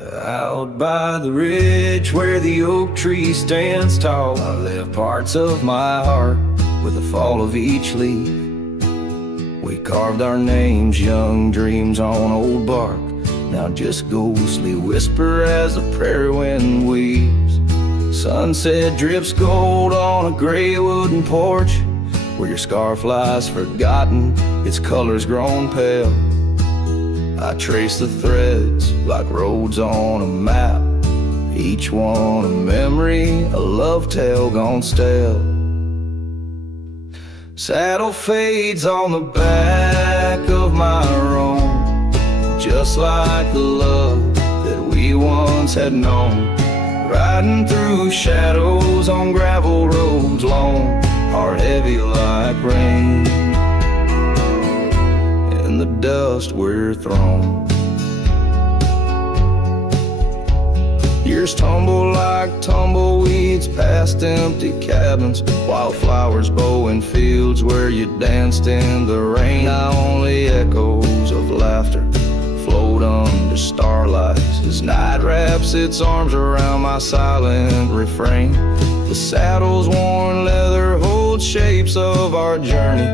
Out by the ridge where the oak tree stands tall, I left parts of my heart with the fall of each leaf. We carved our names, young dreams on old bark, now just ghostly whisper as the prairie wind weaves. Sunset drips gold on a gray wooden porch, where your scarf lies forgotten, its colors grown pale. I trace the threads like roads on a map, each one a memory, a love tale gone stale. Saddle fades on the back of my roan, just like the love that we once had known. Riding through shadows on gravel roads long, heart heavy like rain. In the dust we're thrown. Years tumble like tumbleweeds past empty cabins, wildflowers bow in fields where you danced in the rain. Now only echoes of laughter float under starlight as night wraps its arms around my silent refrain. The saddle's worn leather holds shapes of our journey,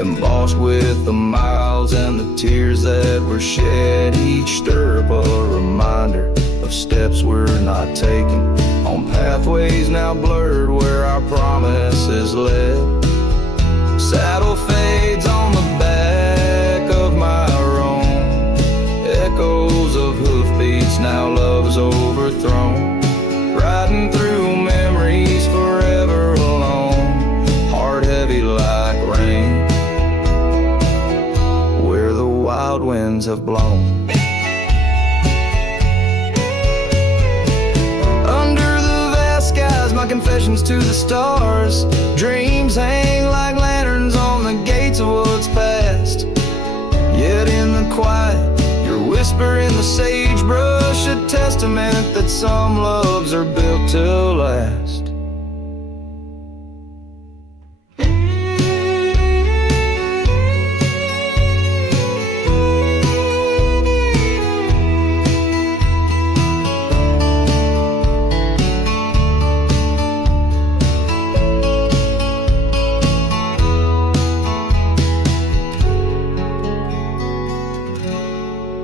embossed with the miles and the tears that were shed. Each stirrup a reminder of steps we're not taking, on pathways now blurred where our promises led. Saddle fades on the back of my roan, echoes of hoofbeats, now love's overthrown. Riding through memories forever alone, heart heavy like rain, where the wild winds have blown. My confessions to the stars, dreams hang like lanterns on the gates of what's past. Yet in the quiet, your whisper in the sagebrush, a testament that some loves are built to last.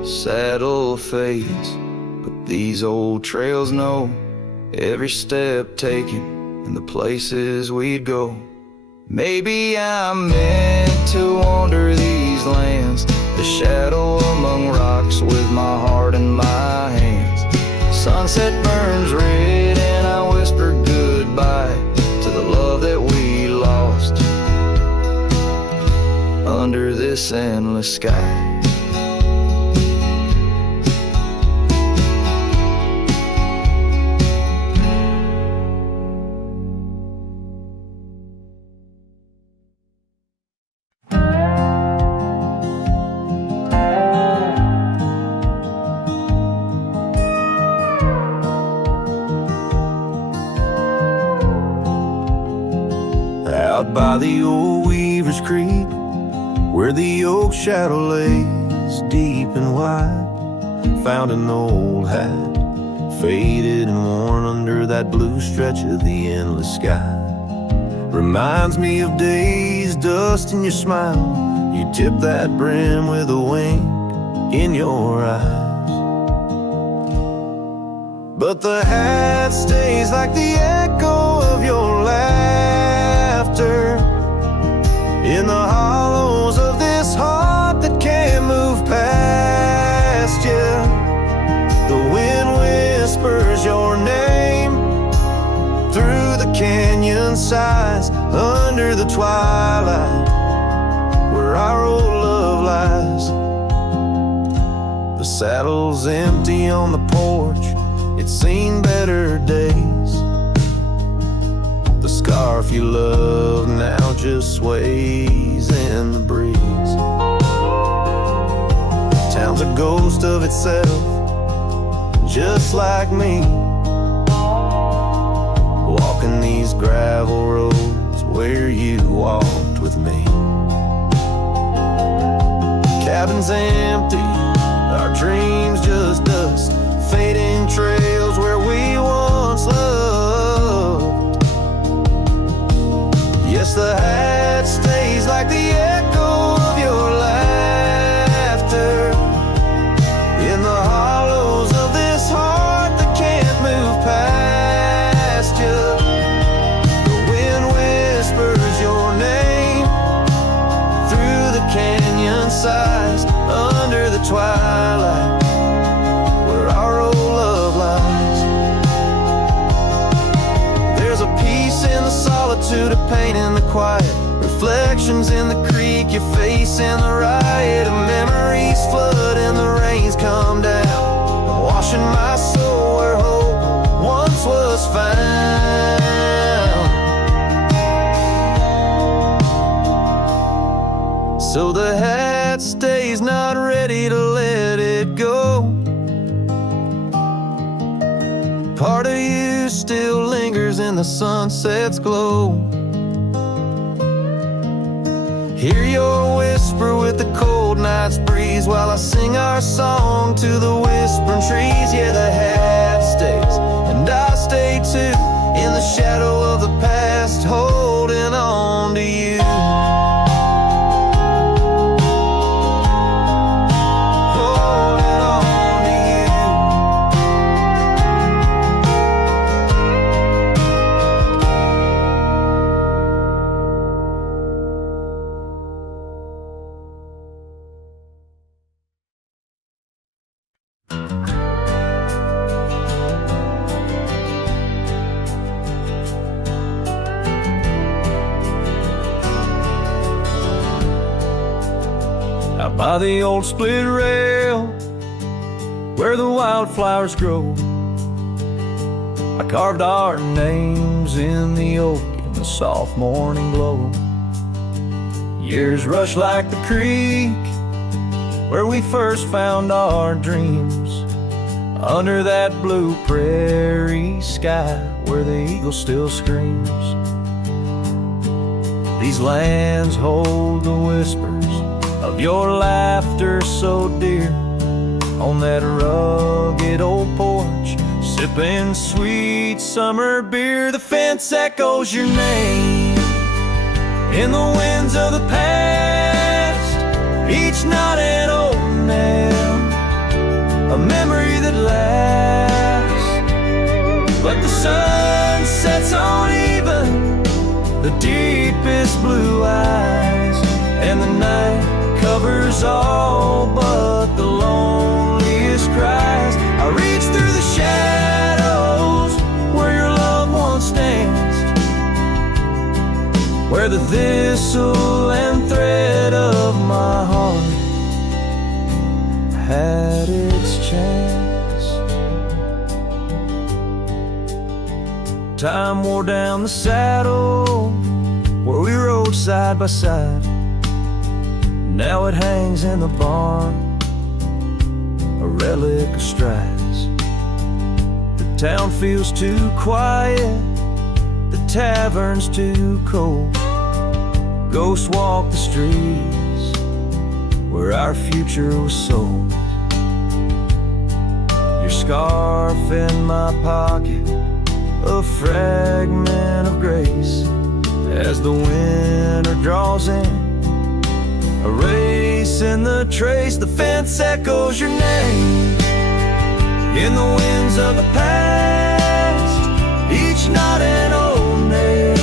Saddle fades, but these old trails know every step taken and the places we'd go. Maybe I'm meant to wander these lands, the shadow among rocks with my heart in my hands. Sunset burns red and I whisper goodbye to the love that we lost under this endless sky. Out by the old Weaver's Creek, where the oak shadow lays deep and wide, found an old hat, faded and worn under that blue stretch of the endless sky. Reminds me of days, dust in your smile, you tip that brim with a wink in your eyes. But the hat stays like the echo of your laughter in the hollows of this heart that can't move past you. The wind whispers your name through the canyon sighs, under the twilight where our old love lies. The saddle's empty on the porch, it's seen better days. The scarf you love now just sways in the breeze. Town's a ghost of itself, just like me, walking these gravel roads where you walked with me. Cabin's empty, our dreams just dust, fading face in the riot of memories flood and the rains come down, washing my soul where hope once was found. So the hat stays not ready to let it go. Part of you still lingers in the sunset's glow. Hear your whisper with the cold night's breeze while I sing our song to the whispering trees. Yeah, the hat stays and I stay too, in the shadow of the past, holding on to you. Out by the old split rail where the wildflowers grow, I carved our names in the oak in the soft morning glow. Years rush like the creek where we first found our dreams, under that blue prairie sky where the eagle still screams. These lands hold the whispers of your laughter so dear, on that rugged old porch, sipping sweet summer beer. The fence echoes your name in the winds of the past, each knot and old nail, a memory that lasts. But the sun sets on even the deepest blue eyes, and the night covers all but the loneliest cries. I reach through the shadows where your loved ones danced, where the thistle and thread of my heart had its chance. Time wore down the saddle where we rode side by side. Now it hangs in the barn, a relic of strides. The town feels too quiet, the tavern's too cold. Ghosts walk the streets where our future was sold. Your scarf in my pocket, a fragment of grace, as the winter draws in, a race in the trace. The fence echoes your name in the winds of the past, each knot and old nail,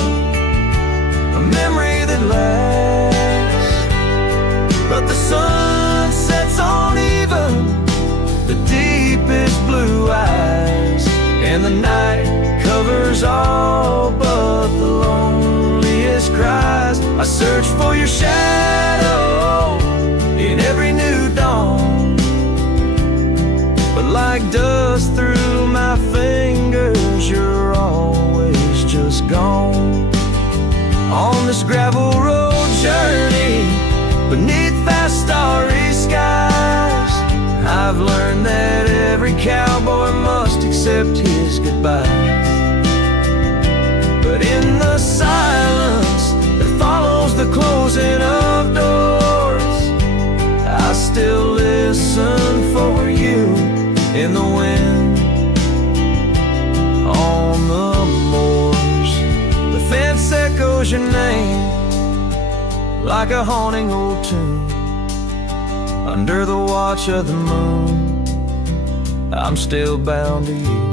a memory that lasts. But the sun sets on even the deepest blue eyes, and the night covers all but the loneliest cries. I search for your shadow in every new dawn, but like dust through my fingers, you're always just gone. On this gravel road journey beneath vast starry skies, I've learned that every cowboy must accept his goodbyes. But in the silence that follows the closing of doors, I still listen for you in the wind on the moors. The fence echoes your name like a haunting old tune. Under the watch of the moon, I'm still bound to you.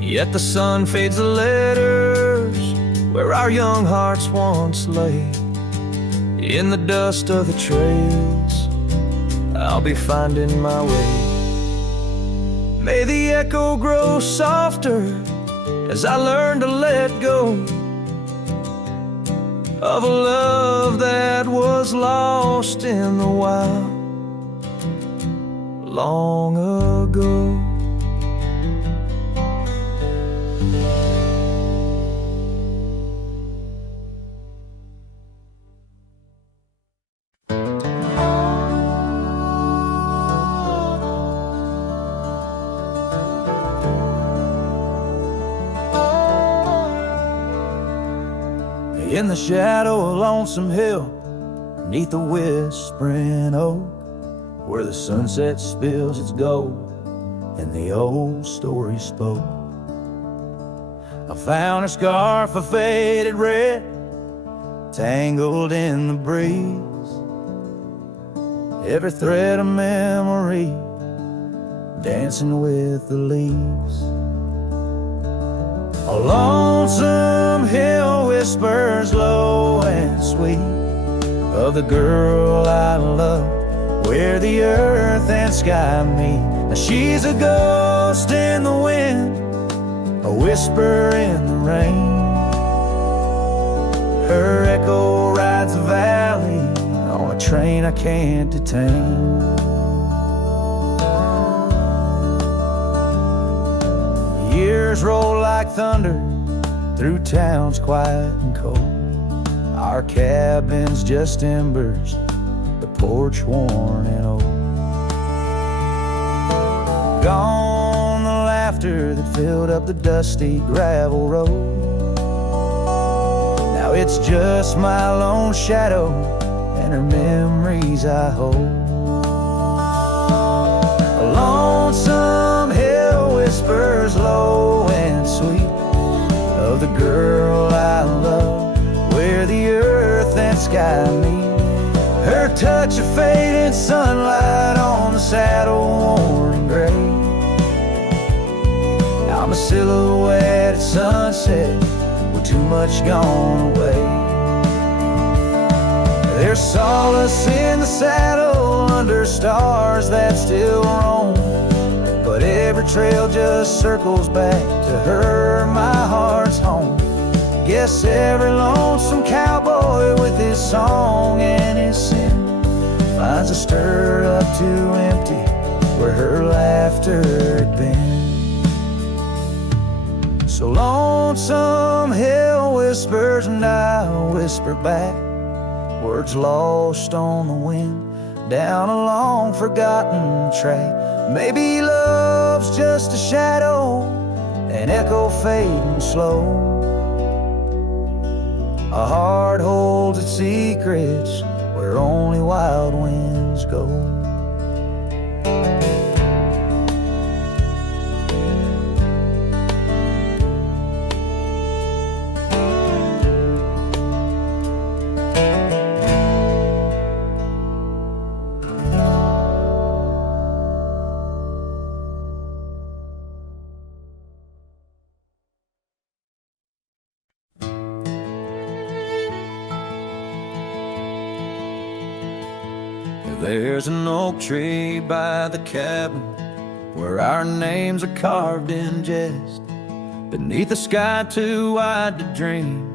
Yet the sun fades the letters where our young hearts once lay. In the dust of the trails, I'll be finding my way. May the echo grow softer as I learn to let go of a love that was lost in the wild long ago. In the shadow of Lonesome Hill, neath the whispering oak, where the sunset spills its gold and the old story spoke, I found a scarf of faded red, tangled in the breeze, every thread a memory, dancing with the leaves. A lonesome hill whispers low and sweet of the girl I love, where the earth and sky meet. Now she's a ghost in the wind, a whisper in the rain. Her echo rides the valley on a train I can't detain. Years roll like thunder through towns quiet and cold. Our cabin's just embers, the porch worn and old. Gone the laughter that filled up the dusty gravel road. Now it's just my lone shadow and her memories I hold. A lonesome hill whispers low and sweet of the girl I love, where the earth and sky meet. Her touch of faded sunlight on the saddle worn and gray. I'm a silhouette at sunset with too much gone away. There's solace in the saddle under stars that still roam, but every trail just circles back to her, my heart's home. Guess every lonesome cowboy with his song and his sin finds a stirred up too empty where her laughter had been. So lonesome hill whispers and I whisper back, words lost on the wind down a long forgotten track. Maybe love's just a shadow, an echo fading slow. A heart holds its secrets where only wild winds go. There's an oak tree by the cabin where our names are carved in jest, beneath a sky too wide to dream,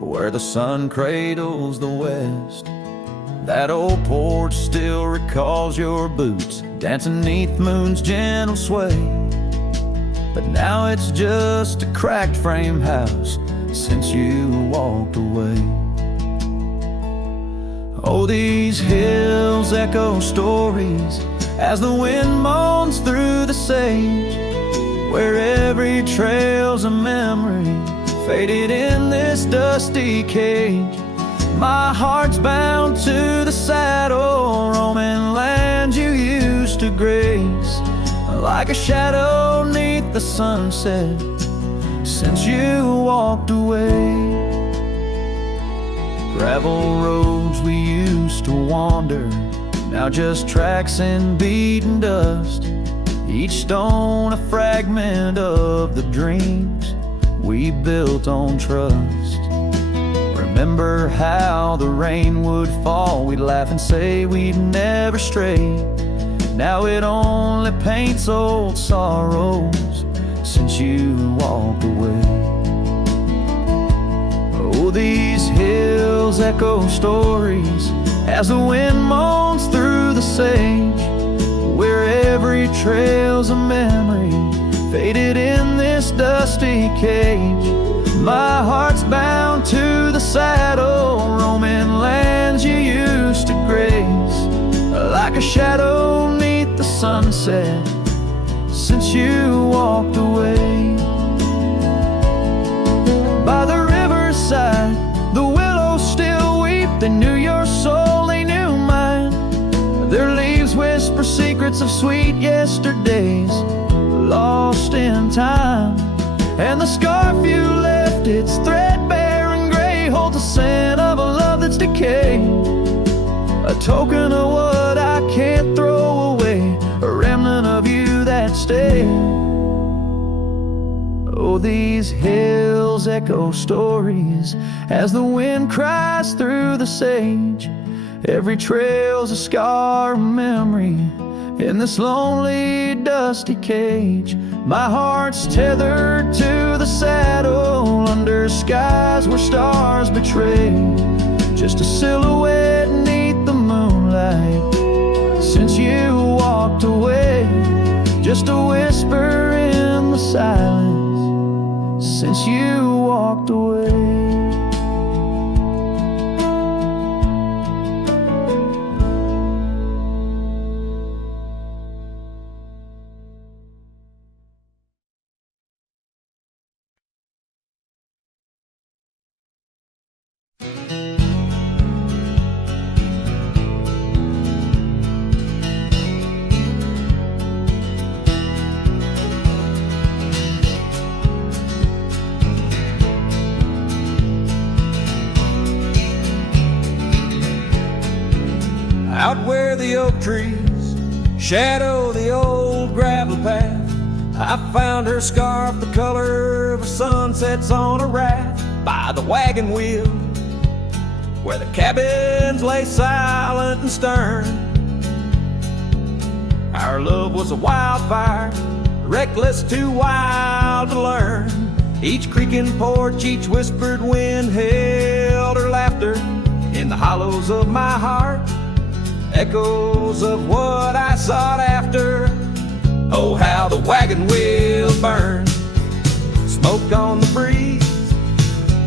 where the sun cradles the west. That old porch still recalls your boots dancing neath moon's gentle sway, but now it's just a cracked frame house since you walked away. Oh, these hills echo stories as the wind moans through the sage, where every trail's a memory faded in this dusty cage. My heart's bound to the saddle, roaming land you used to grace, like a shadow neath the sunset since you walked away. Gravel roads we used to wander, now just tracks and beaten dust, each stone a fragment of the dreams we built on trust. Remember how the rain would fall, we'd laugh and say we'd never stray. Now it only paints old sorrows since you walked away. Oh, Oh, these hills echo stories as the wind moans through the sage, where every trail's a memory faded in this dusty cage. My heart's bound to the saddle, roaming lands you used to graze, like a shadow 'neath the sunset since you walked away. By the riverside, the willows still weep. They knew your soul, they knew mine. Their leaves whisper secrets of sweet yesterdays lost in time. And the scarf you left, it's threadbare and gray, holds the scent of a love that's decayed, a token of what I can't throw away, a remnant of you that stayed. Oh, these hills echo stories as the wind cries through the sage. Every trail's a scar, a memory in this lonely, dusty cage. My heart's tethered to the saddle under skies where stars betray, just a silhouette 'neath the moonlight since you walked away, just a whisper in the silence since you walked away. Out where the oak trees shadow the old gravel path, I found her scarf the color of sunsets on a raft by the wagon wheel, where the cabins lay silent and stern. Our love was a wildfire, reckless, too wild to learn. Each creaking porch, each whispered wind held her laughter in the hollows of my heart, echoes of what I sought after. Oh, how the wagon wheel burned, smoke on the breeze,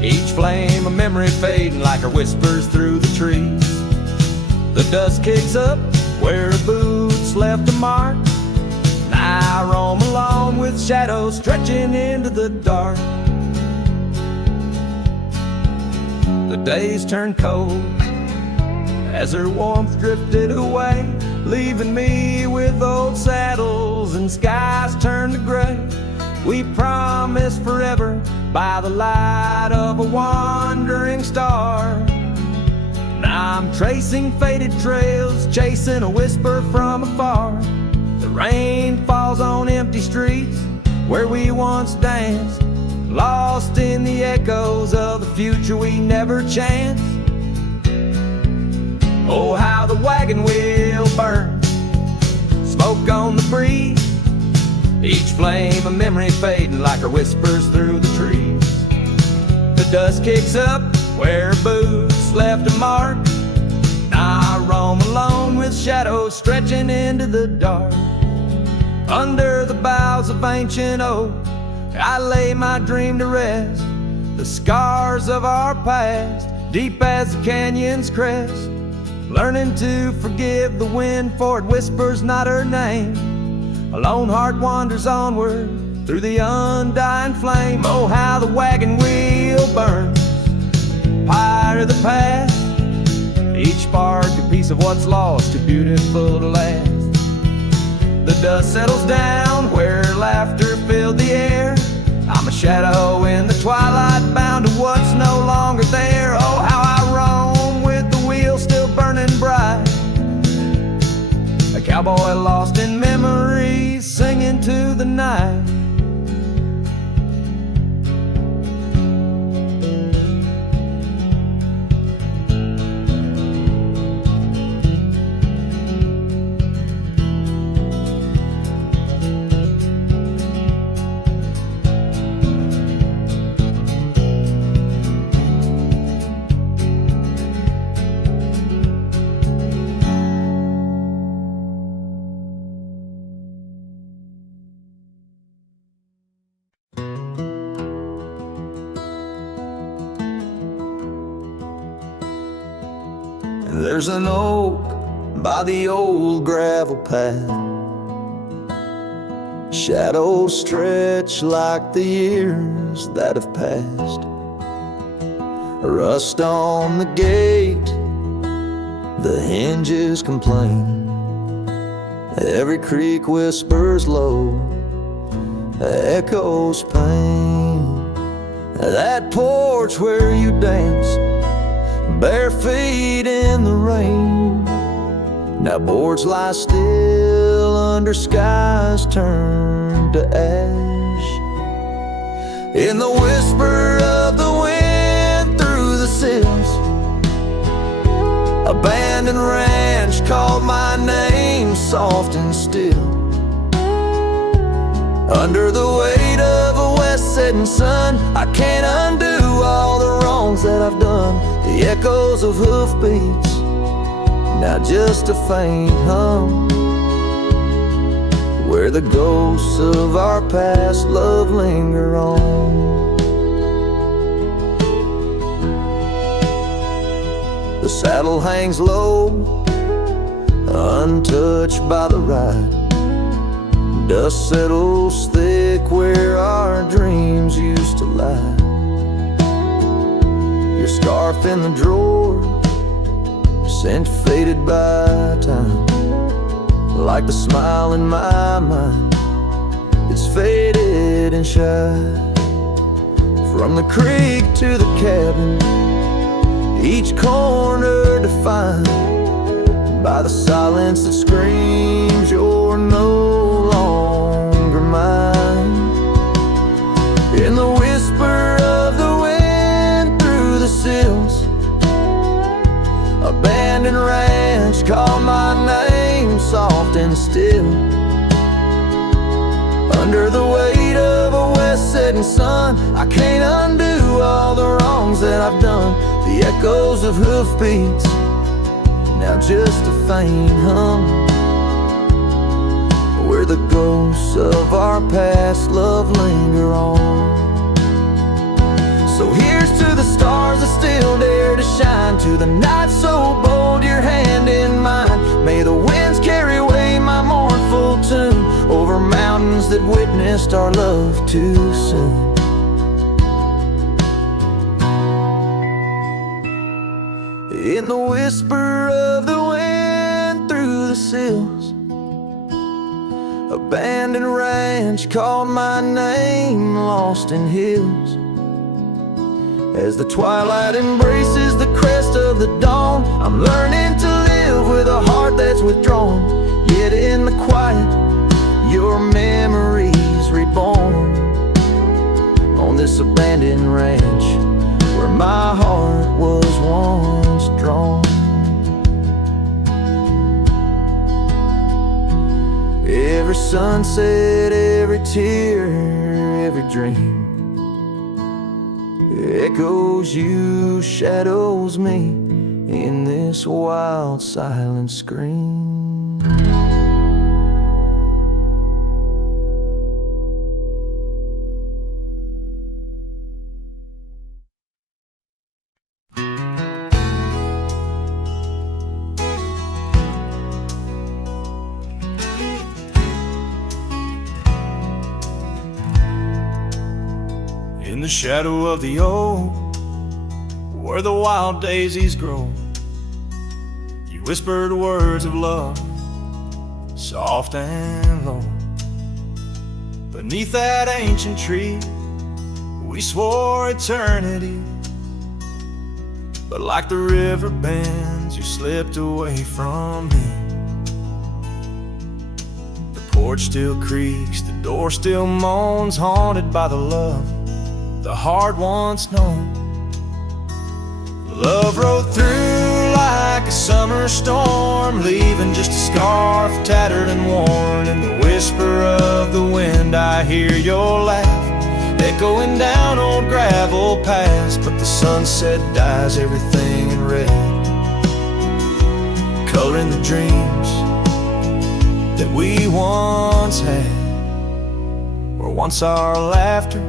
each flame a memory fading like her whispers through the trees. The dust kicks up where her boots left a mark, and I roam alone with shadows stretching into the dark. The days turned cold as her warmth drifted away, leaving me with old saddles and skies turned to gray. We promised forever by the light of a wandering star. Now I'm tracing faded trails, chasing a whisper from afar. The rain falls on empty streets where we once danced, lost in the echoes of the future we never chanced. Oh, how the wagon wheel burns, smoke on the breeze, each flame a memory fading like her whispers through the trees. The dust kicks up where her boots left a mark, now I roam alone with shadows stretching into the dark. Under the boughs of ancient oak, I lay my dream to rest, the scars of our past, deep as the canyon's crest. Learning to forgive the wind, for it whispers not her name. A lone heart wanders onward through the undying flame. Oh, how the wagon wheel burns, pyre of the past, each spark a piece of what's lost, too beautiful to last. The dust settles down where laughter filled the air. I'm a shadow in the twilight, bound to what's no longer there. Oh, how I roam with the wheel still burning bright, a cowboy lost in memories, singing to the night. There's an oak by the old gravel path. Shadows stretch like the years that have passed. Rust on the gate, the hinges complain. Every creak whispers low, echoes pain. That porch where you danced, bare feet in the rain. Now boards lie still under skies turned to ash. In the whisper of the wind through the sills, abandoned ranch called my name soft and still. Under the weight of a west setting sun, I can't undo all the wrongs that I've done. The echoes of hoofbeats, now just a faint hum, where the ghosts of our past love linger on. The saddle hangs low, untouched by the ride. Dust settles thick where our dreams used to lie. Your scarf in the drawer, scent faded by time. Like the smile in my mind, it's faded and shy. From the creek to the cabin, each corner defined by the silence that screams you're no longer mine. In the whisper of the wind through the sills, abandoned ranch called my name soft and still. Under the weight of a west setting sun, I can't undo all the wrongs that I've done. The echoes of hoofbeats, now just a faint hum, where the ghosts of our past love linger on. So here's to the stars that still dare to shine, to the night so bold your hand in mine. May the winds carry away my mournful tune over mountains that witnessed our love too soon. In the whisper of the wind through the sills, abandoned ranch called my name lost in hills. As the twilight embraces the crest of the dawn, I'm learning to live with a heart that's withdrawn. Yet in the quiet, your memories reborn. On this abandoned ranch, where my heart was once drawn. Every sunset, every tear, every dream echoes you, shadows me in this wild silent scream. In the shadow of the oak, where the wild daisies grow, you whispered words of love, soft and low. Beneath that ancient tree, we swore eternity. But like the river bends, you slipped away from me. The porch still creaks, the door still moans, haunted by the love the heart once known. Love rode through like a summer storm, leaving just a scarf tattered and worn. In the whisper of the wind I hear your laugh, echoing down old gravel paths. But the sunset dyes everything in red, coloring the dreams that we once had, where once our laughter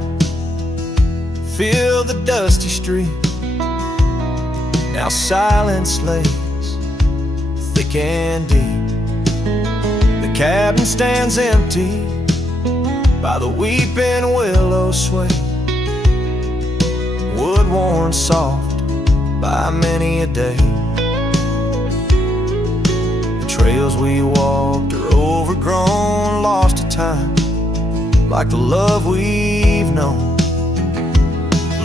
filled the dusty street. Now silence lays thick and deep. The cabin stands empty by the weeping willow sway, wood worn soft by many a day. The trails we walked are overgrown, lost to time, like the love we've known.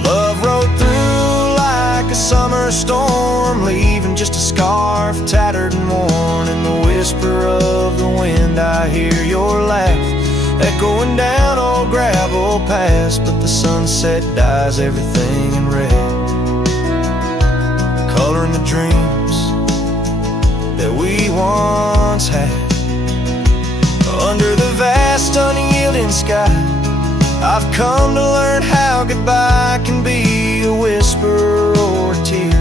Love rode through like a summer storm, leaving just a scarf tattered and worn. In the whisper of the wind I hear your laugh echoing down old gravel paths, but the sunset dyes everything in red, coloring the dreams that we once had. Under the vast unyielding sky, I've come to learn how goodbye can be a whisper or a tear,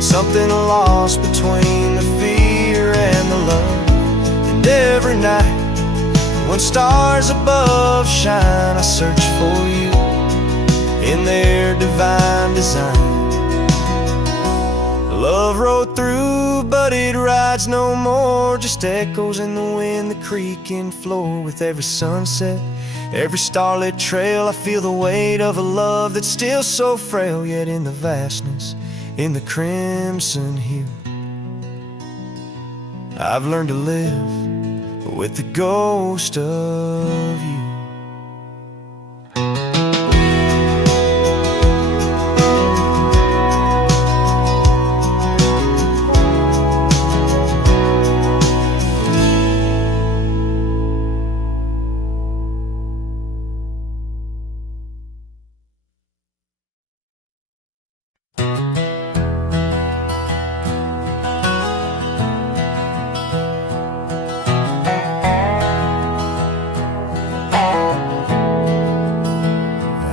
something lost between the fear and the love. And every night when stars above shine, I search for you in their divine design. Love rode through, but it rides no more, just echoes in the wind, the creaking floor. With every sunset, every starlit trail, I feel the weight of a love that's still so frail, yet in the vastness, in the crimson hue, I've learned to live with the ghost of you.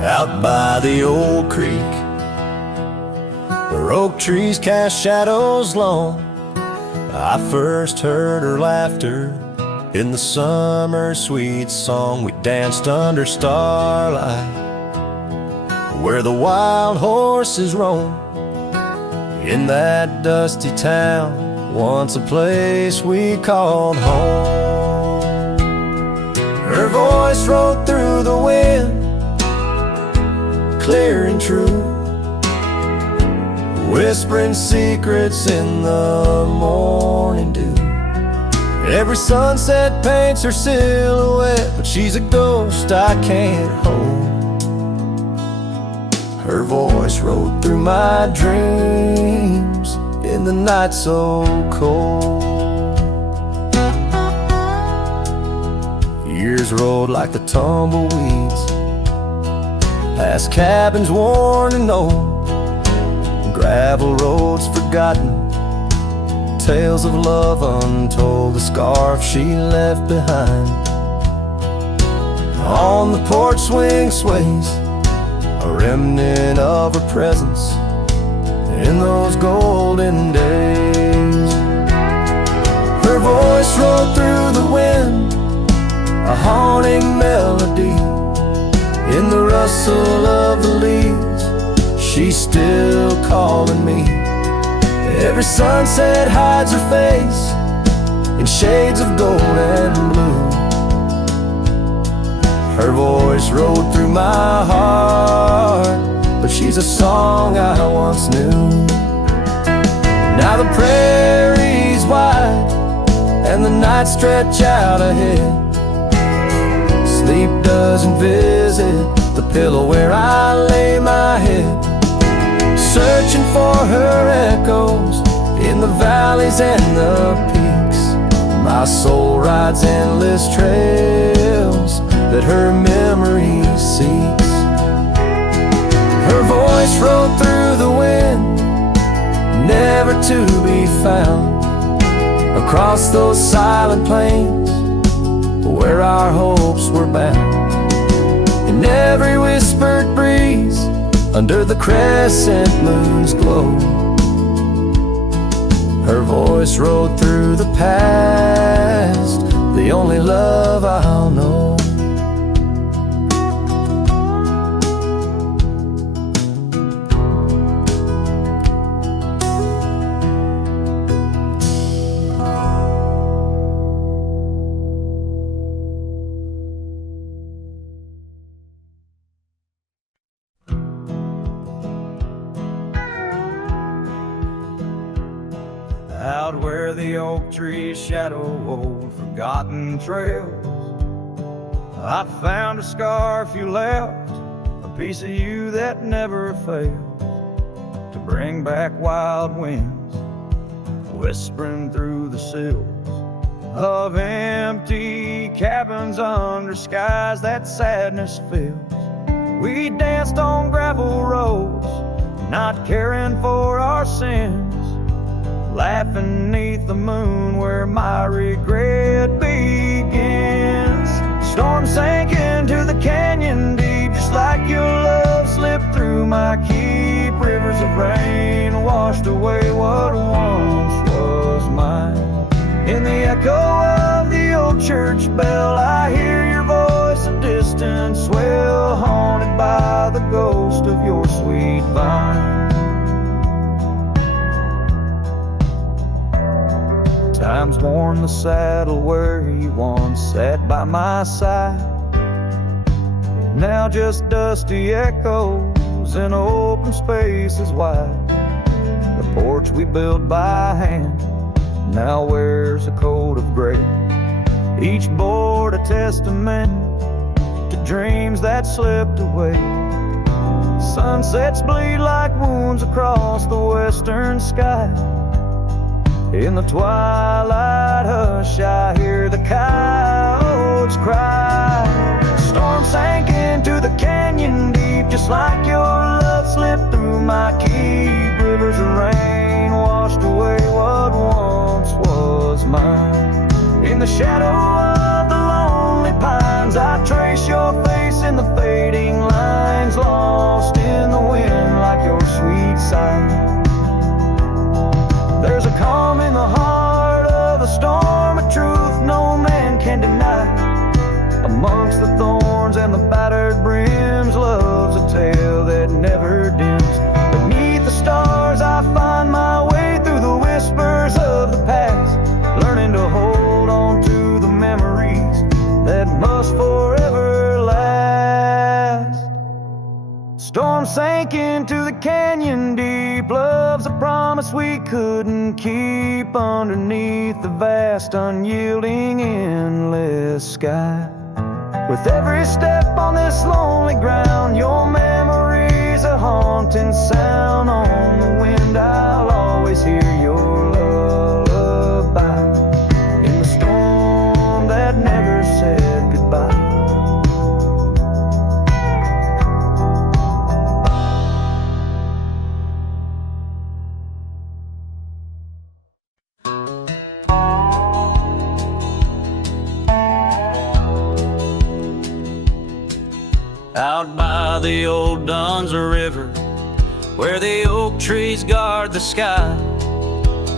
Out by the old creek, where oak trees cast shadows long, I first heard her laughter in the summer sweet song. We danced under starlight where the wild horses roam, in that dusty town, once a place we called home. Her voice rode through the wind, clear and true, whispering secrets in the morning dew. Every sunset paints her silhouette, but she's a ghost I can't hold. Her voice rode through my dreams in the night so cold. Years rolled like the tumbleweeds, past cabins worn and old, gravel roads forgotten, tales of love untold. The scarf she left behind on the porch swing sways, a remnant of her presence in those golden days. Her voice rode through the wind, a haunting melody. In the rustle of the leaves, she's still calling me. Every sunset hides her face in shades of gold and blue. Her voice rode through my heart, but she's a song I once knew. Now the prairie's wide and the nights stretch out ahead. Sleep doesn't visit the pillow where I lay my head, searching for her echoes in the valleys and the peaks. My soul rides endless trails that her memory seeks. Her voice rode through the wind, never to be found, across those silent plains where our hopes were bound. In every whispered breeze, under the crescent moon's glow, her voice rode through the past, the only love I'll know. where the oak trees shadow old forgotten trails. I found a scarf you left, a piece of you that never fails to bring back wild winds whispering through the sills of empty cabins under skies that sadness fills. We danced on gravel roads, not caring for our sins, laughing neath the moon where my regret begins. Storm sank into the canyon deep, just like your love slipped through my keep. Rivers of rain washed away what once was mine. In the echo of the old church bell, I hear your voice, a distant swell, haunted by the ghost of your sweet vine. Time's worn the saddle where you once sat by my side. Now just dusty echoes in open spaces wide. The porch we built by hand now wears a coat of gray, each board a testament to dreams that slipped away. Sunsets bleed like wounds across the western sky. In the twilight hush, I hear the coyotes cry. Storm sank into the canyon deep, just like your love slipped through my keep. Rivers of rain washed away what once was mine. In the shadow of the lonely pines, I trace your face in the fading lines, lost in the wind like your sweet sight. There's a calm in the heart of the storm, a truth no man can deny. Amongst the thorns and the battered brims, love's a tale that never dims. Beneath the stars I find my way through the whispers of the past, learning to hold on to the memories that must forever last. Storm sank into the canyon deep, love's a promise we couldn't keep underneath the vast, unyielding, endless sky. With every step on this lonely ground, your memory's a haunting sound. On the wind I'll always hear your lullaby, in the storm that never said goodbye. Out by the old Duns River, where the oak trees guard the sky,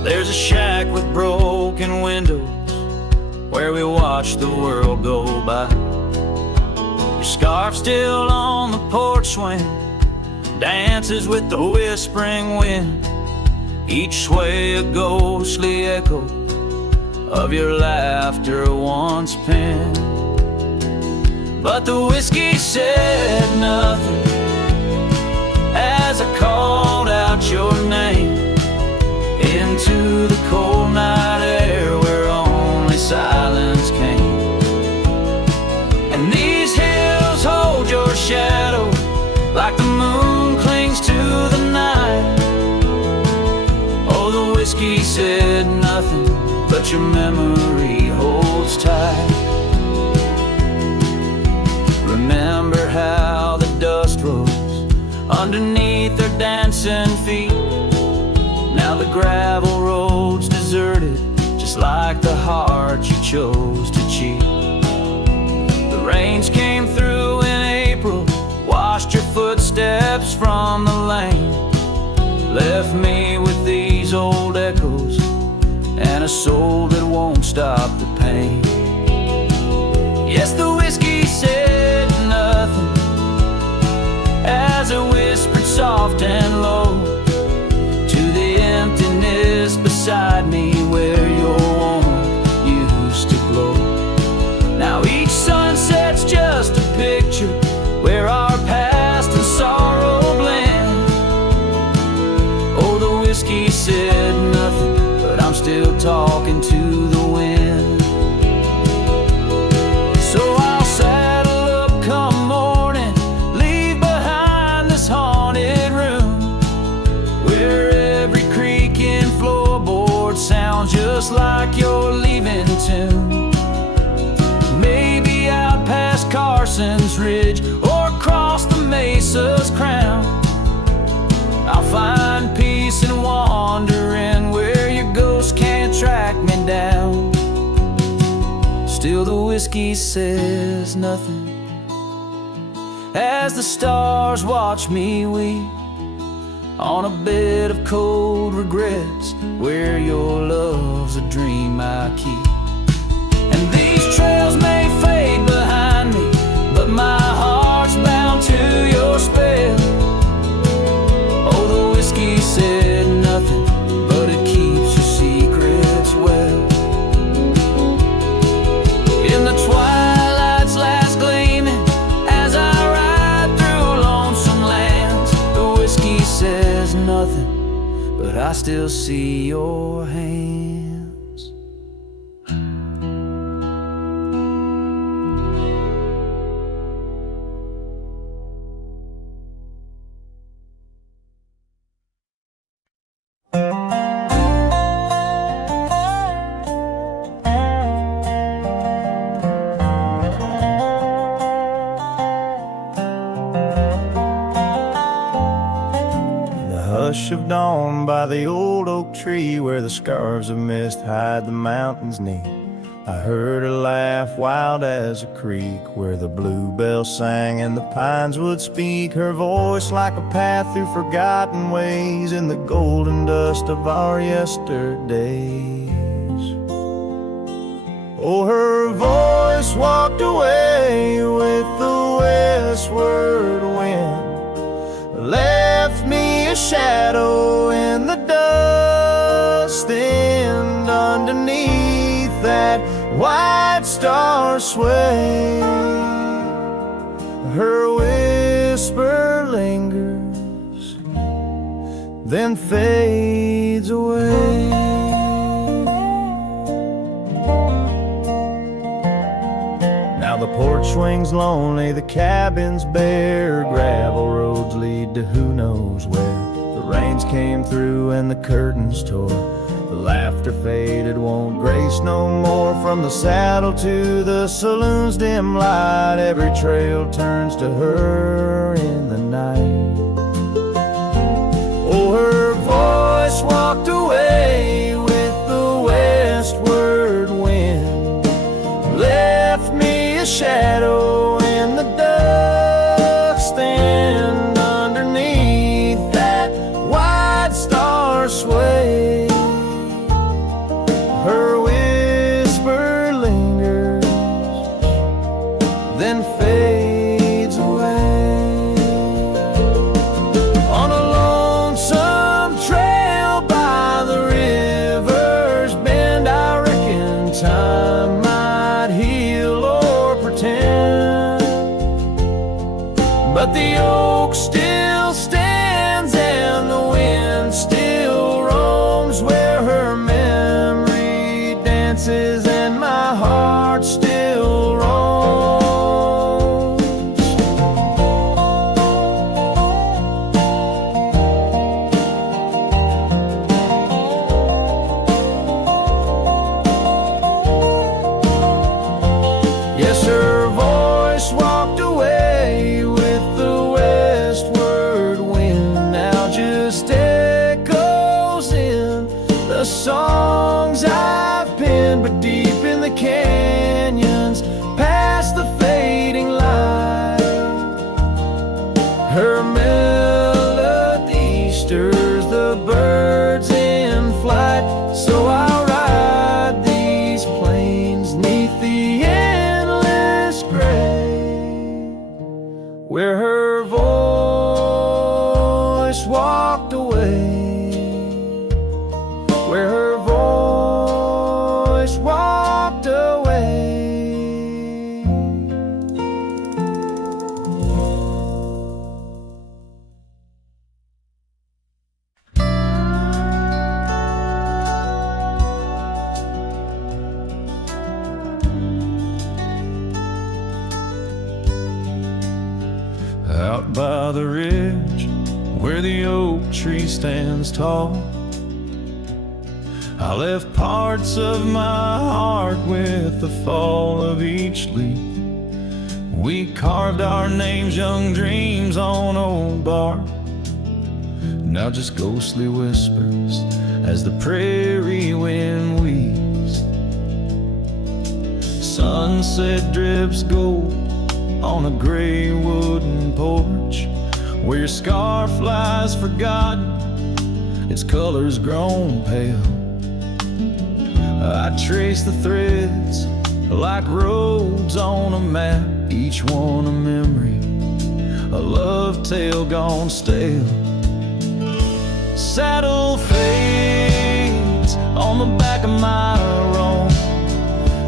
there's a shack with broken windows, where we watch the world go by. Your scarf still on the porch swing, dances with the whispering wind, each sway a ghostly echo of your laughter once penned. But the whiskey said nothing as I called out your name into the cold night air where only silence came. And these hills hold your shadow like the moon clings to the night. Oh, the whiskey said nothing, but your memory holds tight. Remember how the dust rose underneath their dancing feet. Now the gravel road's deserted, just like the heart you chose to cheat. The rains came through in April, washed your footsteps from the lane, left me with these old echoes and a soul that won't stop the pain. Yes, the whiskey said nothing as it whispered soft and low to the emptiness beside me where your warmth used to glow. Now each sunset's just a picture where our past and sorrow blend. Oh, the whiskey said nothing, but I'm still talking Still the whiskey says nothing as the stars watch me weep on a bed of cold regrets where your love's a dream I keep. And these trails may fade behind me, but my heart's bound to your spell. Oh, the whiskey said nothing, but it keeps your secrets well. In the twilight's last gleaming, as I ride through lonesome lands, the whiskey says nothing, but I still see your hands. Hush of dawn by the old oak tree where the scarves of mist hide the mountains neath. I heard her laugh wild as a creek where the bluebell sang and the pines would speak. Her voice like a path through forgotten ways in the golden dust of our yesterdays. Oh, her voice walked away with the westward wind, left me a shadow in the dust, and underneath that white star sway, her whisper lingers, then fades away. Now the porch swings lonely, the cabin's bare, gravel roads lead to who knows where. The rains came through and the curtains tore, the laughter faded, won't grace no more. From the saddle to the saloon's dim light, every trail turns to her in the night. Oh, her voice walked away with the westward wind, left me a shadow in the dust, and underneath that white star sway, her whisper lingers, then fades away. On a lonesome trail by the river's bend, I reckon time might heal or pretend, but the oak still stands and the wind still roams where her memory dances and my heart still roams. Yes, her voice walked away with the westward wind, now just echoes in the songs I've penned. But deep in the canyons, past the fading light, her melody stirs the birds in flight. So I'll ride these plains neath the endless gray, where her voice walked away, where her voice walked away. Out by the ridge where the oak tree stands tall, I left parts of my heart with the fall of each leaf. We carved our names, young dreams on old bark, now just ghostly whispers as the prairie wind weaves. Sun sunset drips gold on a gray wooden porch, where your scarf lies forgotten, its colors grown pale. I trace the threads like roads on a map, each one a memory, a love tale gone stale. Saddle fades on the back of my roan,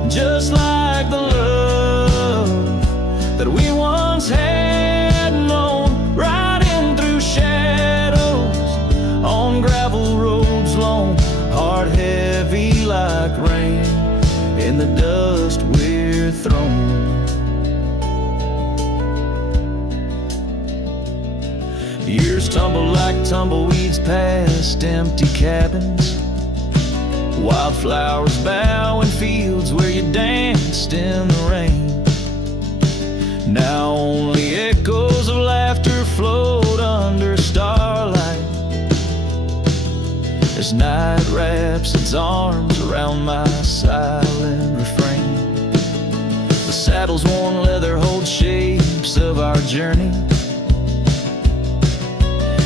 just like the love that we once had known, riding through shadows on gravel roads long, heart heavy like rain in the dust we're thrown. Years tumble like tumbleweeds past empty cabins, wildflowers bow in fields where you danced in the rain. Now only echoes of laughter float under starlight as night wraps its arms around my silent refrain. The saddle's worn leather holds shapes of our journey,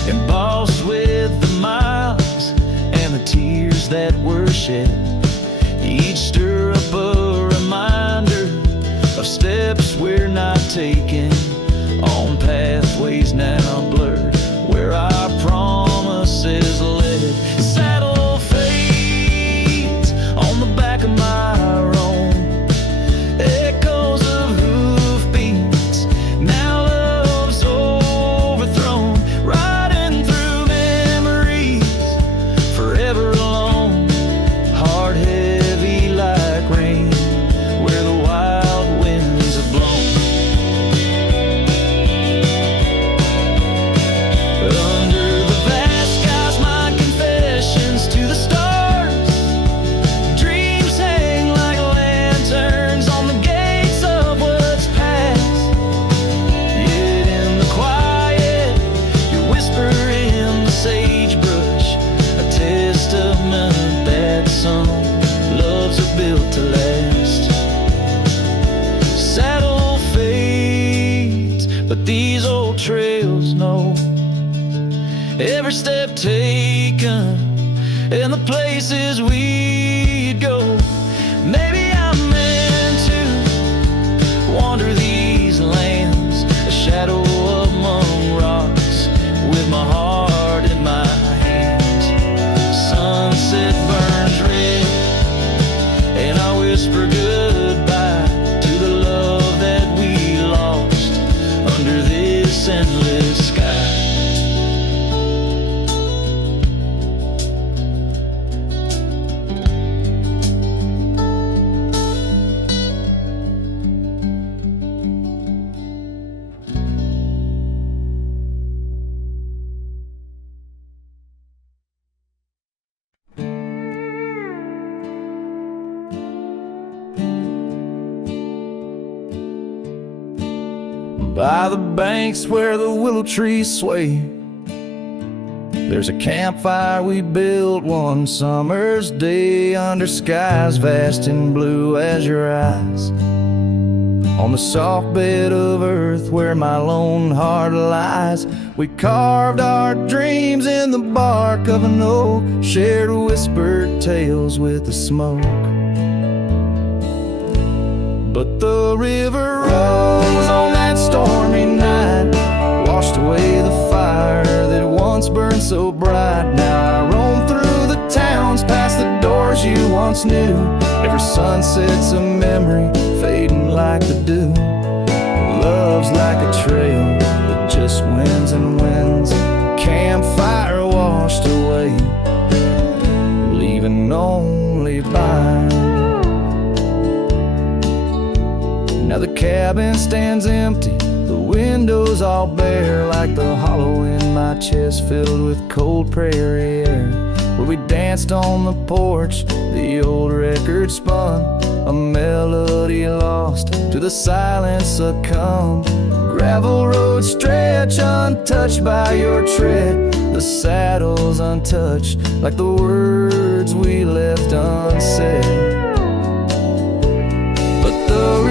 embossed with the miles and the tears that were shed. Each stir up a reminder of steps we're not taking, on pathways now blurred where our promises led. Saddle fades on the back of my roan, echoes of hoofbeats, now love's overthrown, riding through memories, forever alone, heart heavy like rain where the wild winds have blown. Under the vast skies, my confessions to the stars, dreams hang like lanterns on the gates of what's past. Yet in the quiet, you whisper in the sagebrush, a testament that some loves are built to last. Saddle fades, but these old trails know every step taken and the places we'd go. Maybe I'm meant to wander these lands, a shadow among rocks, with my heart in my hands. Sunset burns red, and I whisper goodbye to the love that we lost under this endless sky. By the banks where the willow trees sway, there's a campfire we built one summer's day under skies vast and blue as your eyes. On the soft bed of earth where my lone heart lies, we carved our dreams in the bark of an oak, shared whispered tales with the smoke. But the river rose on that stormy night, washed away the fire that once burned so bright. Now I roam through the towns, past the doors you once knew. Every sunset's a memory, fading like the dew. Love's like a trail that just wins and wins. Campfire washed away, leaving only by. Now the cabin stands empty, the windows all bare, like the hollow in my chest filled with cold prairie air. Where we danced on the porch, the old record spun, a melody lost to the silence succumb. Gravel roads stretch untouched by your tread, the saddle's untouched like the words we left unsaid. But the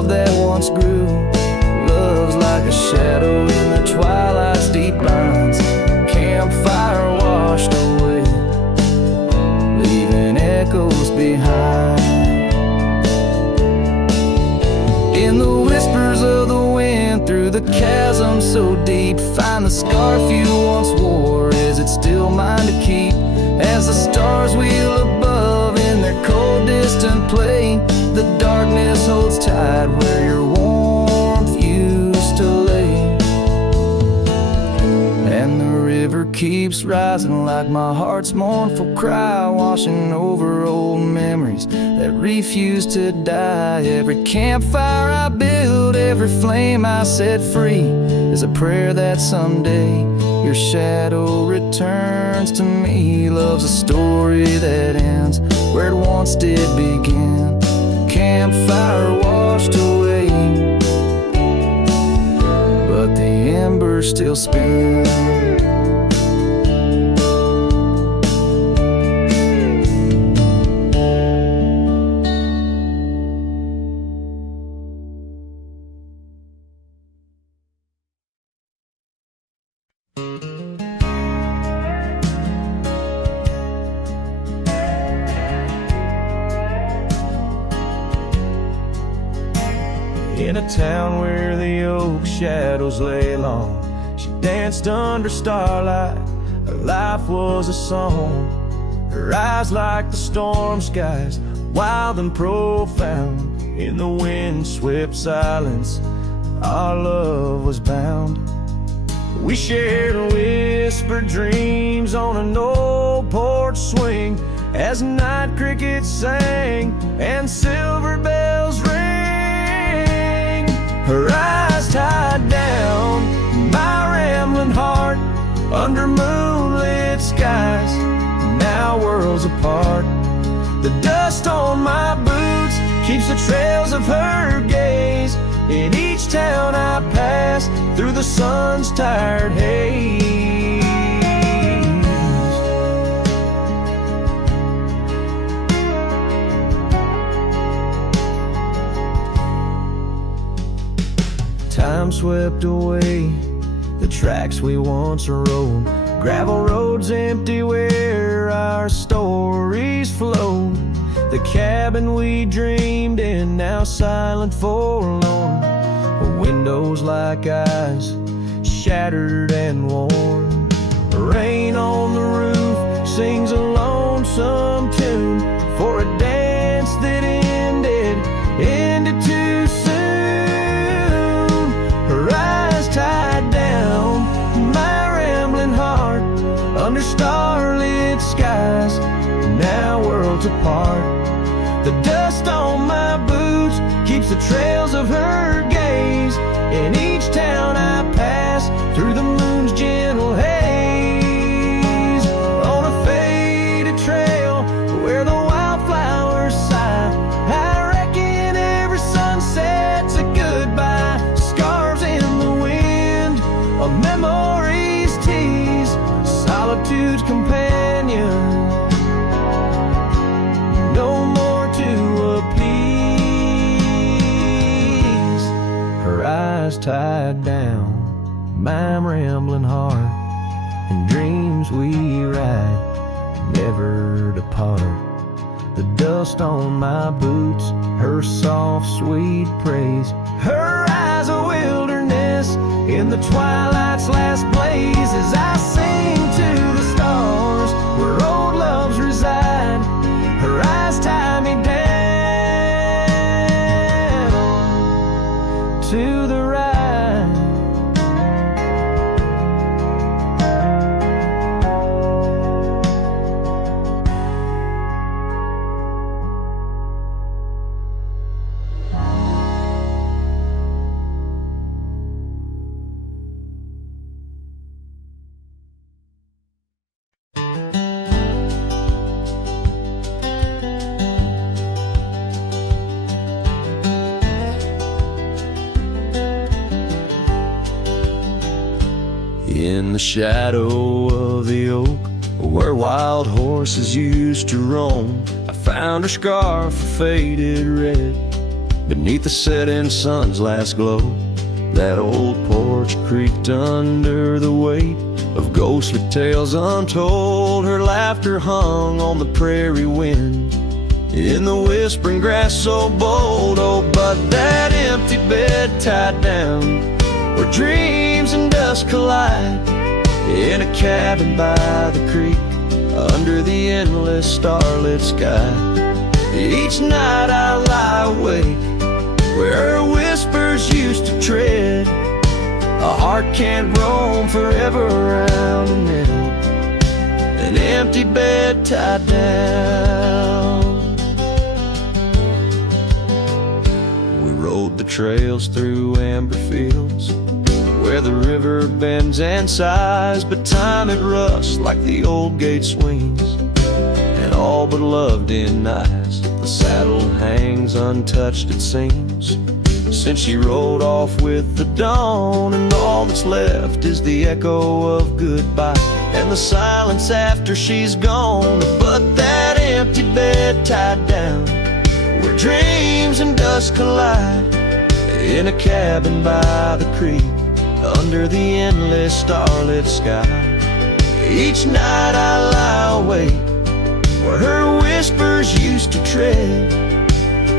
love that once grew. Love's like a shadow in the twilight's deep lines. Campfire washed away, leaving echoes behind. In the whispers of the wind, through the chasm so deep, find the scarf you once wore. Is it still mine to keep? As the stars wheel above in their cold distant play, the darkness holds tight where your warmth used to lay. And the river keeps rising like my heart's mournful cry, washing over old memories that refuse to die. Every campfire I build, every flame I set free, is a prayer that someday your shadow returns to me. Love's a story that ends where it once did begin. Campfire washed away, but the embers still spin. In a town where the oak shadows lay long, she danced under starlight. Her life was a song. Her eyes like the storm skies, wild and profound. In the wind-swept silence, our love was bound. We shared whispered dreams on an old porch swing, as night crickets sang and silver bells rang. Her eyes tied down my rambling heart under moonlit skies, now worlds apart. The dust on my boots keeps the trails of her gaze in each town I pass through the sun's tired haze. Time swept away the tracks we once rode, gravel roads empty where our stories flowed. The cabin we dreamed in, now silent, forlorn. Windows like eyes, shattered and worn. Rain on the roof sings a lonesome tune for a dance that ended too soon. Her eyes tied down my rambling heart under starlit skies, now worlds apart. The dust on my boots keeps the trails of her gaze in each town I pass through the moon's gentle haze. On a faded trail where the wildflowers sigh, I reckon every sunset's a goodbye. Scarves in the wind, a memory's tease, solitude's companion, no more to appease. Her eyes tied down my rambling heart, and dreams we ride never depart. The dust on my boots, her soft sweet praise, her eyes a wilderness in the twilight's last blaze. As I sing to the stars where old loves reside, her eyes tie me down to the ride. In the shadow of the oak, where wild horses used to roam, I found her scarf of faded red, beneath the setting sun's last glow. That old porch creaked under the weight of ghostly tales untold. Her laughter hung on the prairie wind, in the whispering grass so bold. Oh, but that empty bed tied down, where dreams and dust collide, in a cabin by the creek, under the endless starlit sky. Each night I lie awake, where her whispers used to tread. A heart can't roam forever around and in an empty bed tied down. We rode the trails through amber fields, where the river bends and sighs, but time it rusts like the old gate swings, and all but love denies. The saddle hangs untouched, it seems, since she rode off with the dawn, and all that's left is the echo of goodbye and the silence after she's gone. But that empty bed tied down, where dreams and dust collide, in a cabin by the creek, under the endless starlit sky. Each night I lie awake, where her whispers used to tread.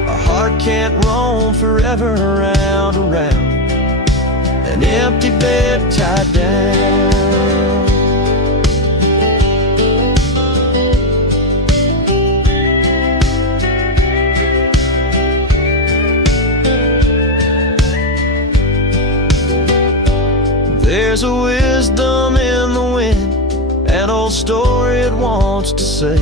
A heart can't roam forever around and round, an empty bed tied down. There's a wisdom in the wind, an old story it wants to say,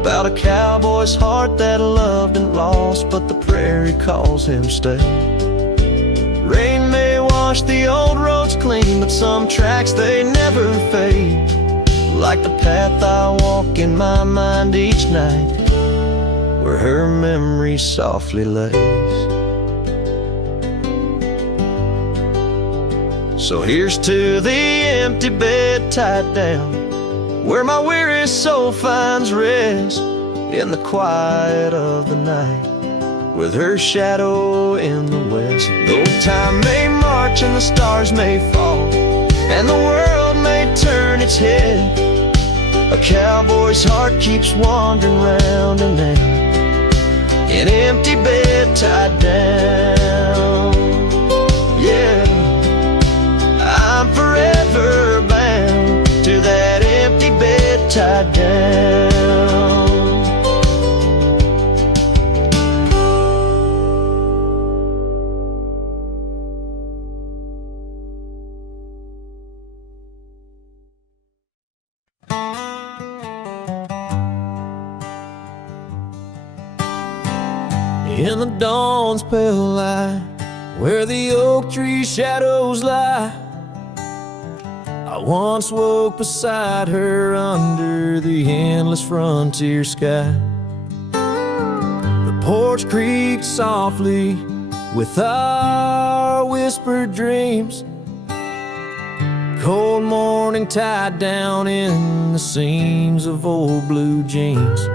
about a cowboy's heart that loved and lost, but the prairie calls him stay. Rain may wash the old roads clean, but some tracks they never fade, like the path I walk in my mind each night, where her memory softly lays. So here's to the empty bed tied down, where my weary soul finds rest, in the quiet of the night, with her shadow in the west. Though time may march and the stars may fall, and the world may turn its head, a cowboy's heart keeps wandering round and round, an empty bed tied down. Yeah, I'm forever bound to that empty bed tied down. In the dawn's pale light, where the oak tree shadows lie, I once woke beside her under the endless frontier sky. The porch creaked softly with our whispered dreams, cold morning tied down in the seams of old blue jeans.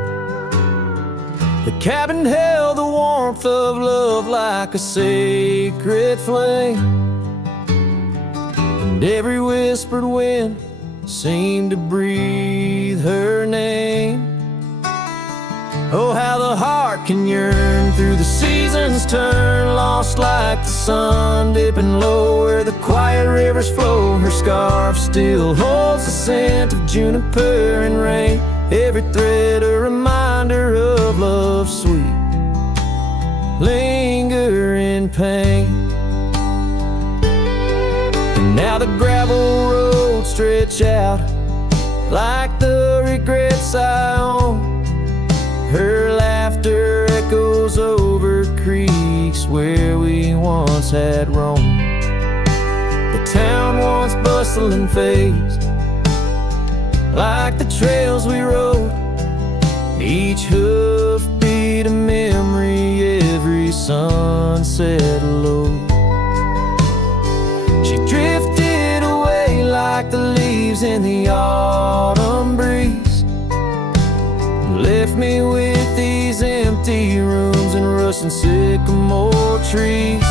The cabin held the warmth of love like a sacred flame, and every whispered wind seemed to breathe her name. Oh, how the heart can yearn through the seasons turn, lost like the sun dipping low where the quiet rivers flow. Her scarf still holds the scent of juniper and rain, every thread a reminder of love's sweet lingering pain. And now the gravel roads stretch out like the regrets I own. Her laughter echoes over creeks where we once had roamed. The town once bustling fades like the trails we rode, each hoof beat a memory, every sunset low. She drifted away like the leaves in the autumn breeze, left me with these empty rooms and cypress and sycamore trees.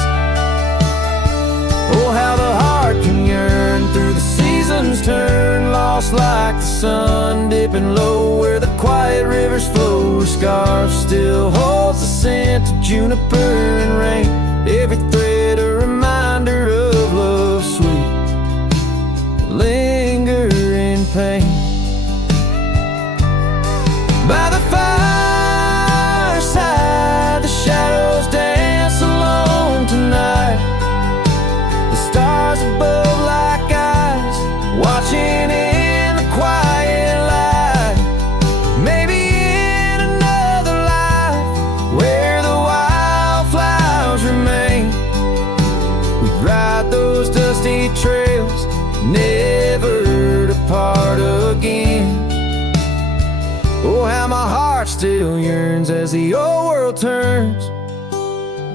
Oh, how the heart can yearn through the seasons turn, lost like the sun dipping low where the quiet rivers flow. Her scarf still holds the scent of juniper and rain, every thread a reminder of love sweet, lingering pain. By the fireside, the shadows dance alone tonight, the stars above like eyes watching in the quiet light. Maybe in another life where the wildflowers remain, we'd ride those dusty trails, never depart again. Oh, how my heart still yearns as the old world turns,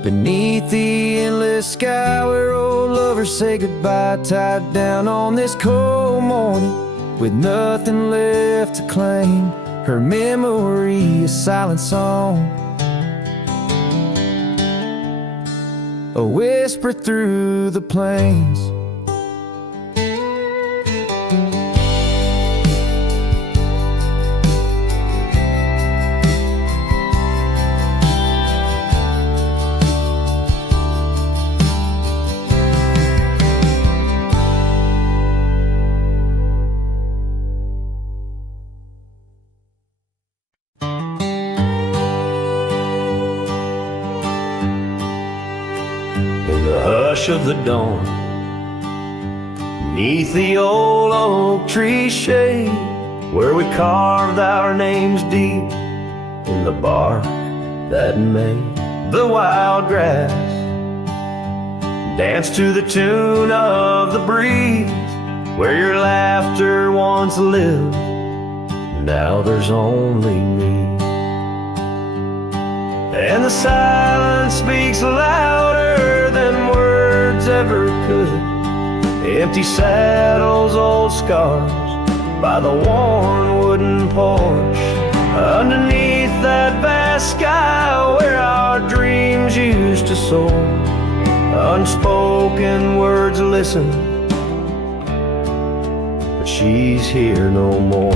beneath the endless sky where old lovers say goodbye, tied down on this cold morning with nothing left to claim. Her memory a silent song, a whisper through the plains. Of the dawn, neath the old oak tree shade, where we carved our names deep in the bark that made the wild grass dance to the tune of the breeze, where your laughter once lived, now there's only me. And the silence speaks louder than words ever could. Empty saddles, old scars by the worn wooden porch, underneath that vast sky where our dreams used to soar. Unspoken words listen, but she's here no more.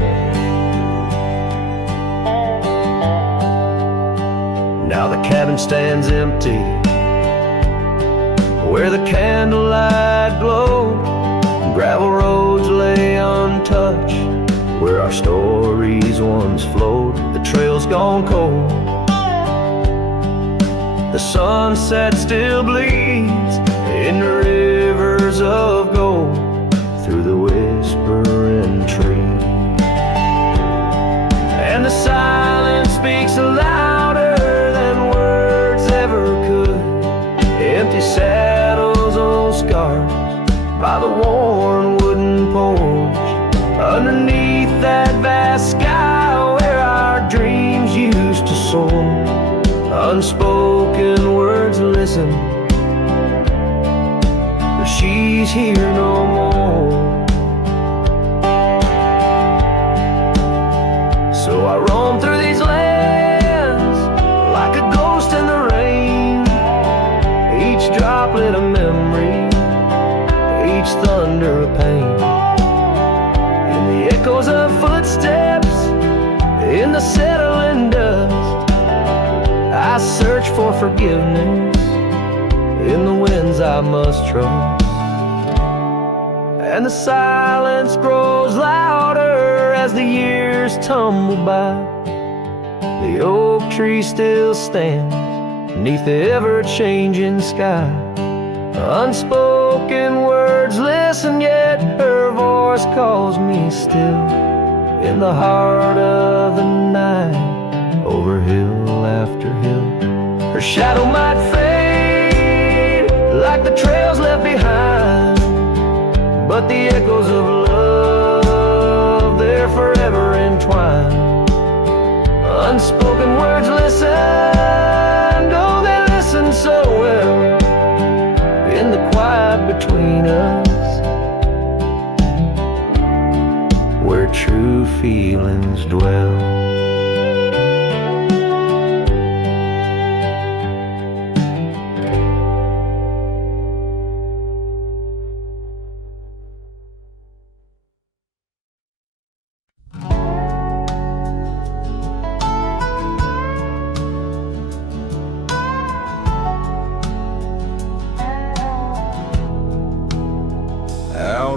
Now the cabin stands empty, where the candlelight glowed, gravel roads lay untouched, where our stories once flowed. The trail's gone cold, the sunset still bleeds in the rivers of gold through the whispering trees. And the silence speaks louder than words ever could. Empty saddles, old scars by the worn wooden porch, underneath that vast sky where our dreams used to soar. Unspoken words listen, but she's here no more. So I roam through these lands like a ghost in the rain, each droplet a memory, each thunder a pain. In the echoes of footsteps, in the settling dust, I search for forgiveness in the winds I must trust. And the silence grows louder as the years tumble by. The oak tree still stands beneath the ever-changing sky. Unspoken words listen, yet her voice calls me still in the heart of the night, over hill after hill. Her shadow might fade like the trails left behind, but the echoes of love, they're forever entwined. Unspoken words listen, oh, they listen so well in the quiet between us, where true feelings dwell.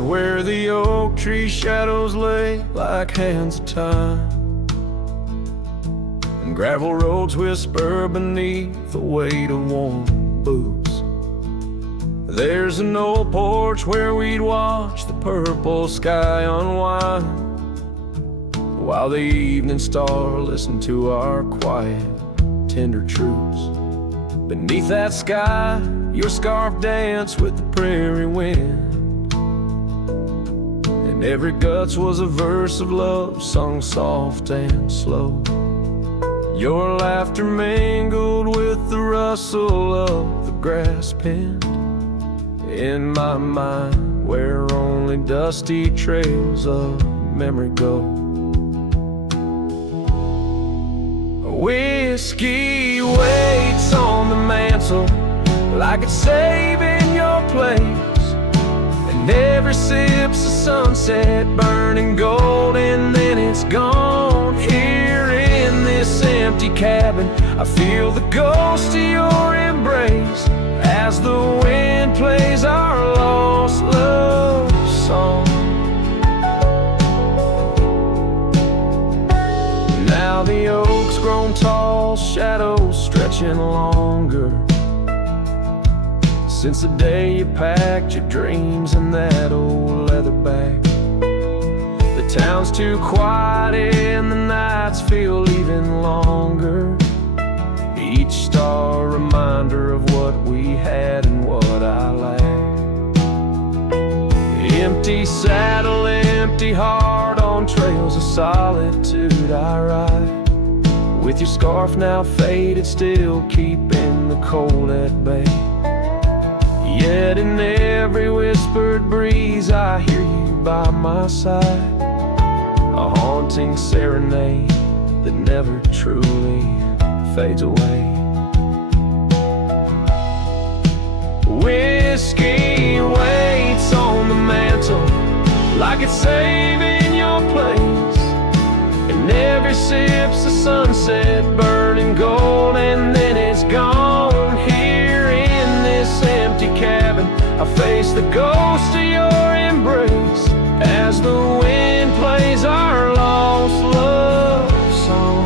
out where the oak tree shadows lay like hands of time, and gravel roads whisper beneath the weight of warm boots. There's an old porch where we'd watch the purple sky unwind, while the evening star listened to our quiet, tender truths. Beneath that sky, your scarf danced with the prairie wind, and every guts was a verse of love sung soft and slow. Your laughter mingled with the rustle of the grass pinned in my mind, where only dusty trails of memory go. Whiskey waits on the mantle like it's saving your place, and every sip's a sunset burning gold, and then it's gone. Here in this empty cabin, I feel the ghost of your embrace as the wind plays our lost love song. Now the oak's grown tall, shadows stretching longer, since the day you packed your dreams in that old leather bag. The town's too quiet and the nights feel even longer, each star a reminder of what we had and what I lacked. Empty saddle, empty heart, on trails of solitude I ride, with your scarf now faded, still keeping the cold at bay. Yet in every whispered breeze I hear you by my side, a haunting serenade that never truly fades away. Whiskey waits on the mantle like it's saving your place, and every sip's a sunset burning gold, and then it's gone. Here in this empty cabin, I face the ghost of your embrace as the wind plays our lost love song.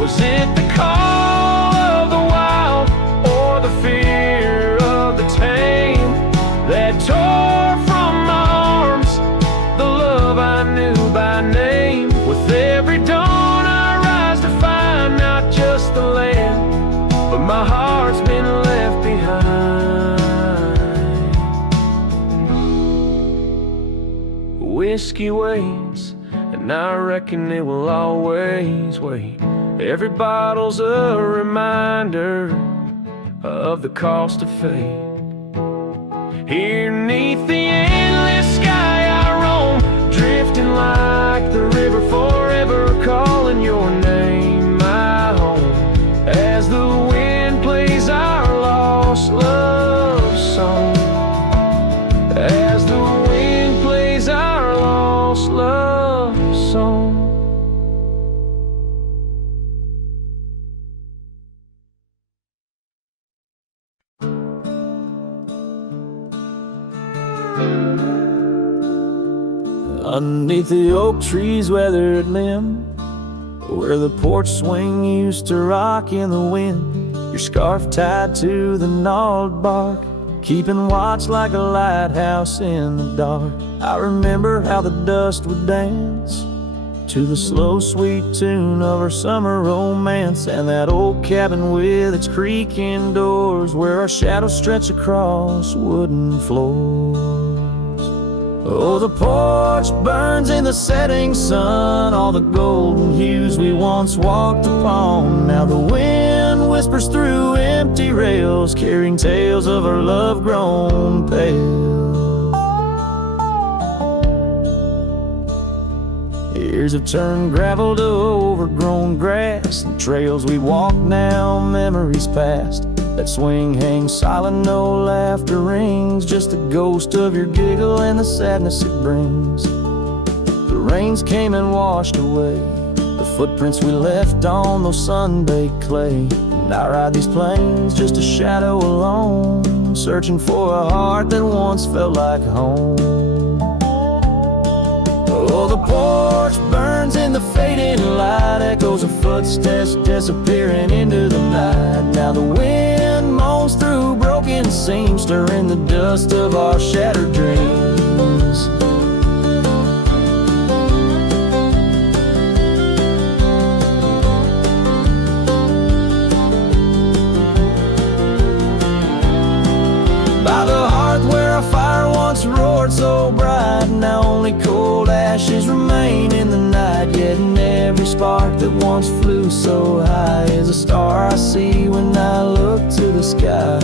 Was it the call of the wild or the fear of the tame that tore from my arms the love I knew by name? With every dawn I rise to find not just the land, but my heart's been left behind. Whiskey waits, and I reckon it will always wait. Every bottle's a reminder of the cost of fate. Here neath the endless sky I roam, drifting like the river, forever calling your name my home, as the wind plays our lost love song, as the wind plays our lost love song. Underneath the oak tree's weathered limb, where the porch swing used to rock in the wind, your scarf tied to the gnarled bark, keeping watch like a lighthouse in the dark. I remember how the dust would dance to the slow sweet tune of our summer romance, and that old cabin with its creaking doors, where our shadows stretch across wooden floors. Oh, the porch burns in the setting sun, all the golden hues we once walked upon. Now the wind whispers through empty rails, carrying tales of our love grown pale. Years have turned gravel to overgrown grass, and trails we walk now, memories past. That swing hangs silent, no laughter rings, just a ghost of your giggle and the sadness it brings. The rains came and washed away the footprints we left on those sun-baked clay, and I ride these plains just a shadow alone, searching for a heart that once felt like home. Oh, the porch burns in the fading light, echoes of footsteps disappearing into the night. Now the wind moans through broken seams, stirring the dust of our shattered dreams. By the hearth where a fire once roared so bright, now only cold ashes remain in the night. Yet in every spark that once flew so high is a star I see when I look to the sky.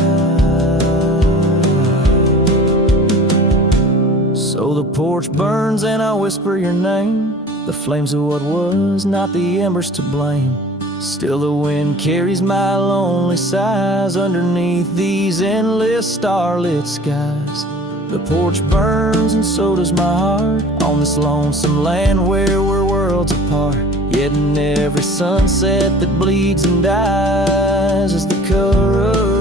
So the porch burns and I whisper your name, the flames of what was, not the embers to blame. Still the wind carries my lonely sighs underneath these endless starlit skies. The porch burns and so does my heart on this lonesome land where we're worlds apart. Yet in every sunset that bleeds and dies is the color of